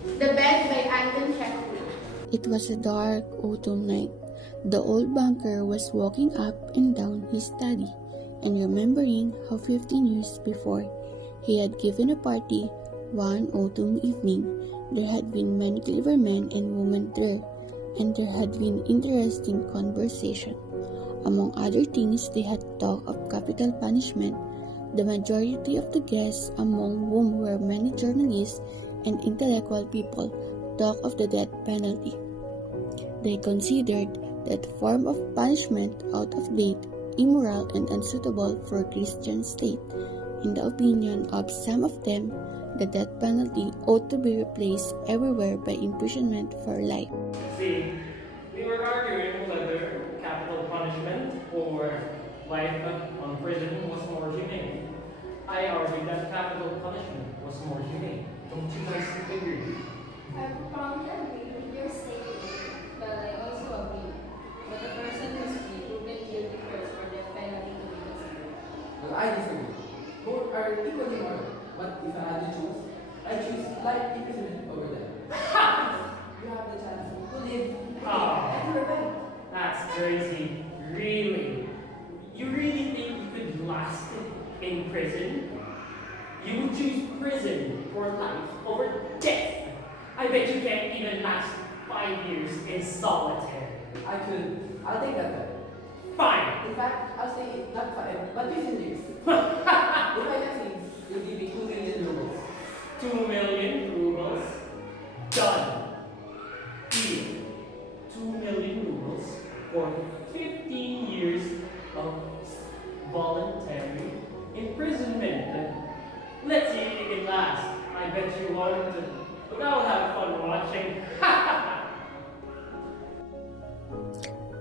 The Bed by Anton Chekov. It was a dark autumn night. The old banker was walking up and down his study and remembering how 15 years before he had given a party one autumn evening. There had been many clever men and women there, and there had been interesting conversation. Among other things, they had talked of capital punishment. The majority of the guests, among whom were many journalists and intellectual people, talked of the death penalty. They considered that form of punishment out of date, immoral, and unsuitable for a Christian state. In the opinion of some of them, the death penalty ought to be replaced everywhere by imprisonment for life. See, we were arguing whether capital punishment or life on prison was more humane. I argued that capital punishment was more humane. Don't you guys agree? I profoundly agree with your statement, but I also agree that the person must be proven guilty first for the penalty to be considered. Well, I disagree. Both are equally moral, but if I had to choose, I choose life imprisonment over death. You have the chance to live and to repent. That's crazy. Really? You really think you could last in prison? You would choose prison for life over death. I bet you can't even last 5 years in solitary. I'll take that bet. Fine. In fact, I'll say not 5, but 15 years. If I succeed, you'll give me 2 million rubles. 2 million rubles. Done. Deal. 2 million rubles for 15 years of voluntary imprisonment. Let's see if you can last. I bet you won't. But I'll have fun watching.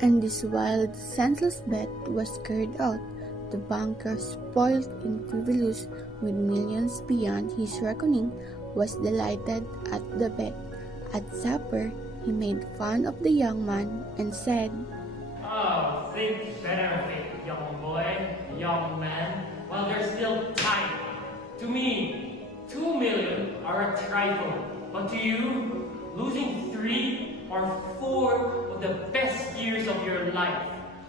And this wild, senseless bet was carried out. The banker, spoiled and frivolous with millions beyond his reckoning, was delighted at the bet. At supper, he made fun of the young man and said, Oh, think better of it, young boy, young man, while there's still time. To me, 2 million are a trifle, but to you, losing 3 or 4 of the best years of your life.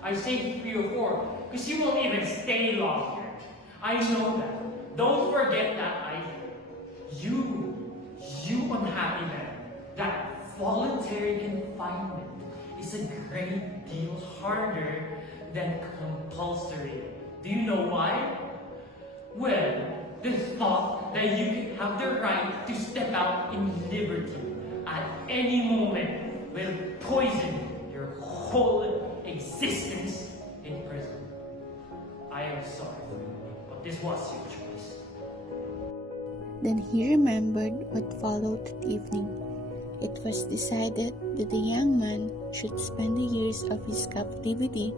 I say 3 or 4, because you won't even stay longer. I know that. Don't forget that you unhappy man, that voluntary confinement is a great deal harder than compulsory. Do you know why? Well, the thought that you can have the right to step out in liberty at any moment will poison your whole existence in prison. I am sorry, but this was your choice. Then he remembered what followed that evening. It was decided that the young man should spend the years of his captivity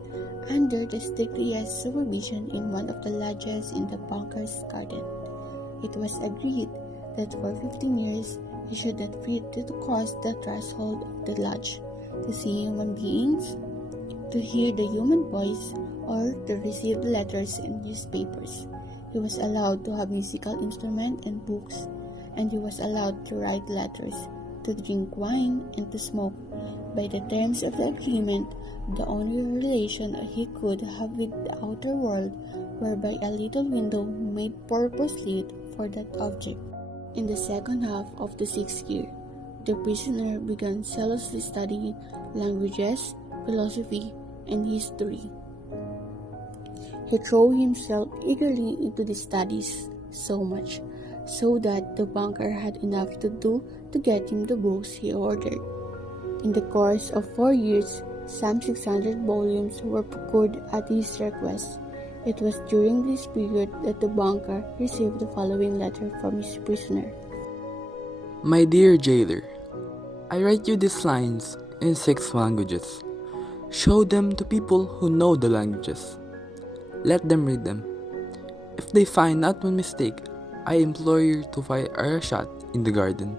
under the strictest supervision in one of the lodges in the banker's garden. It was agreed that for 15 years he should not fear to cross the threshold of the lodge, to see human beings, to hear the human voice, or to receive the letters and newspapers. He was allowed to have musical instruments and books, and he was allowed to write letters, to drink wine, and to smoke. By the terms of the agreement, the only relation he could have with the outer world were by a little window made purposely for that object. In the second half of the 6th year, the prisoner began zealously studying languages, philosophy, and history. He threw himself eagerly into the studies so much, so that the banker had enough to do to get him the books he ordered. In the course of 4 years, some 600 volumes were procured at his request. It was during this period that the banker received the following letter from his prisoner. My dear jailer, I write you these lines in 6 languages. Show them to people who know the languages. Let them read them. If they find not one mistake, I implore you to fire a shot in the garden.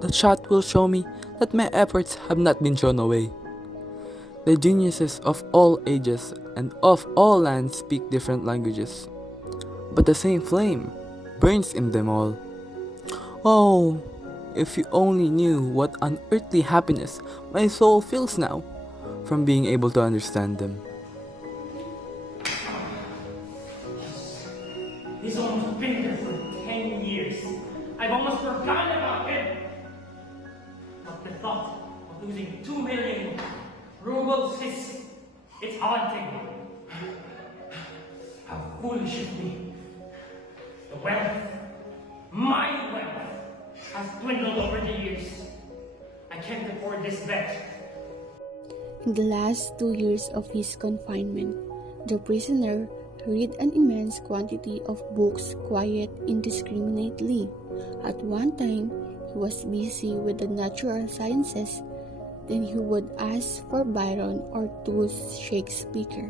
That shot will show me that my efforts have not been thrown away. The geniuses of all ages and of all lands speak different languages, but the same flame burns in them all. Oh, If you only knew what unearthly happiness my soul feels now from being able to understand them. He's almost been there for 10 years. I've almost forgotten about him. But the thought of losing 2 million rubles it's haunting. How foolish of me. The wealth, my wealth, has dwindled over the years. I can't afford this bet. In the last 2 years of his confinement, the prisoner read an immense quantity of books quite indiscriminately. At one time, he was busy with the natural sciences, then he would ask for Byron or Toole's Shakespeare.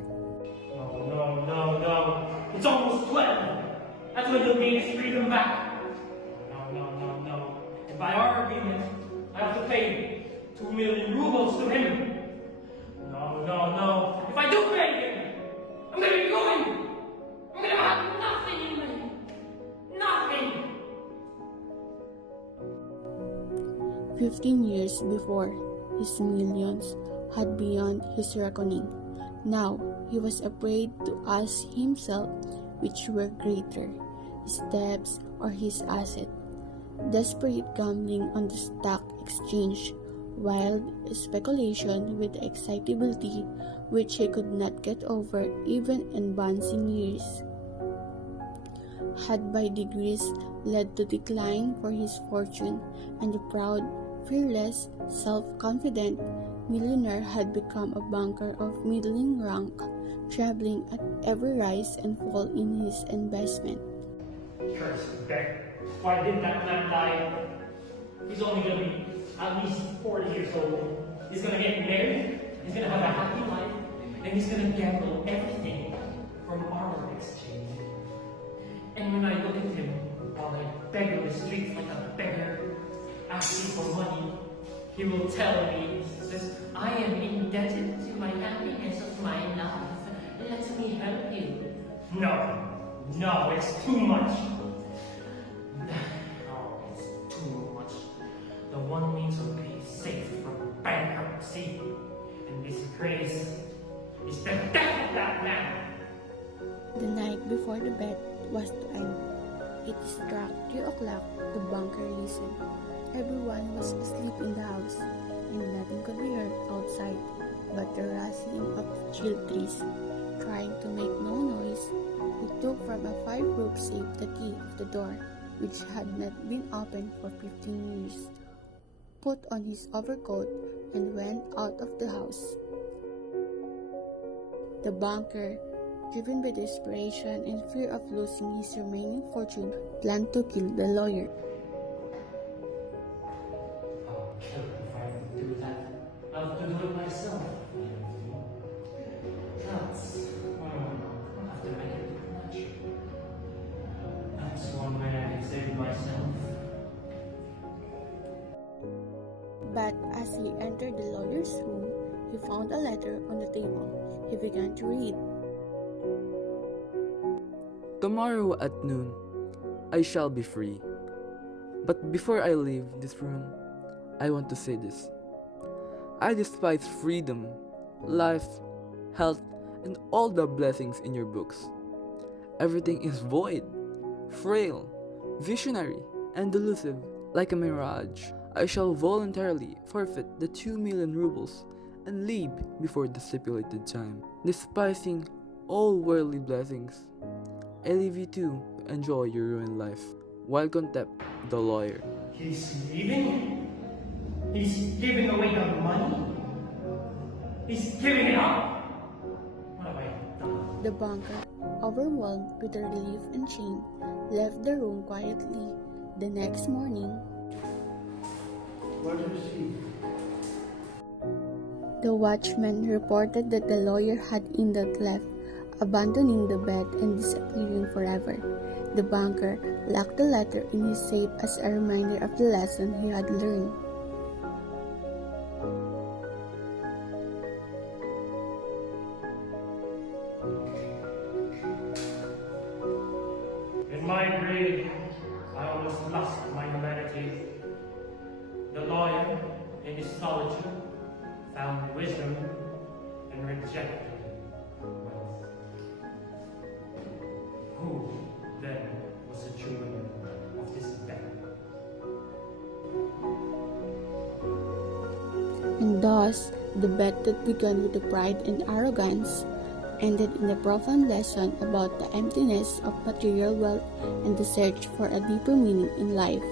No. It's almost 12. That's when he'll gain his freedom back. No. And by our agreement, I have to pay 2 million rubles to him. No. If I do pay him, I'm gonna be going. I'm gonna have nothing in me. Nothing. 15 years before, his millions had beyond his reckoning. Now, he was afraid to ask himself which were greater, his debts or his asset. Desperate gambling on the stock exchange, wild speculation with excitability which he could not get over even in advancing years, had by degrees led to decline for his fortune, and the proud, fearless, self-confident millionaire had become a banker of middling rank, traveling at every rise and fall in his investment. Cursed beggar. Why did that man die? He's only gonna be at least 40 years old. He's gonna get married, he's gonna have a happy life, and he's gonna gamble everything from our exchange. And when I look at him while I beg on the streets like a beggar, asking for money, he will tell me, says, I am indebted to my happiness of my life. Let me help you. No, it's too much. No, it's too much. The one means of being safe from bankruptcy and disgrace is the death of that man. The night before the bet was to end. It struck 3 o'clock. The banker listened. Everyone was asleep in the house, and nothing could be heard outside but the rustling of the chill trees. Trying to make no noise, he took from a fireproof safe the key of the door, which had not been opened for 15 years, put on his overcoat, and went out of the house. The banker, driven by desperation and fear of losing his remaining fortune, planned to kill the lawyer. I'll kill him if I have to do that. I'll have to do it myself. I'll have to make it too much. That's one way I can save myself. But as he entered the lawyer's room, he found a letter on the table. He began to read. Tomorrow at noon, I shall be free. But before I leave this room, I want to say this. I despise freedom, life, health, and all the blessings in your books. Everything is void, frail, visionary, and delusive, like a mirage. I shall voluntarily forfeit the 2 million rubles and leave before the stipulated time. Despising all worldly blessings, I leave you to enjoy your ruined life, while contempt the lawyer. He's leaving? He's giving away the money? He's giving it up? What have I done? The banker, overwhelmed with relief and shame, left the room quietly. The next morning, What do you see? the watchman reported that the lawyer had indeed left, abandoning the bed and disappearing forever. The banker locked the letter in his safe as a reminder of the lesson he had learned. In my greed, I almost lost my humanity. his solitude, found wisdom, and rejected wealth. Who then was the true winner of this bet? And thus, the bet that began with the pride and arrogance ended in a profound lesson about the emptiness of material wealth and the search for a deeper meaning in life.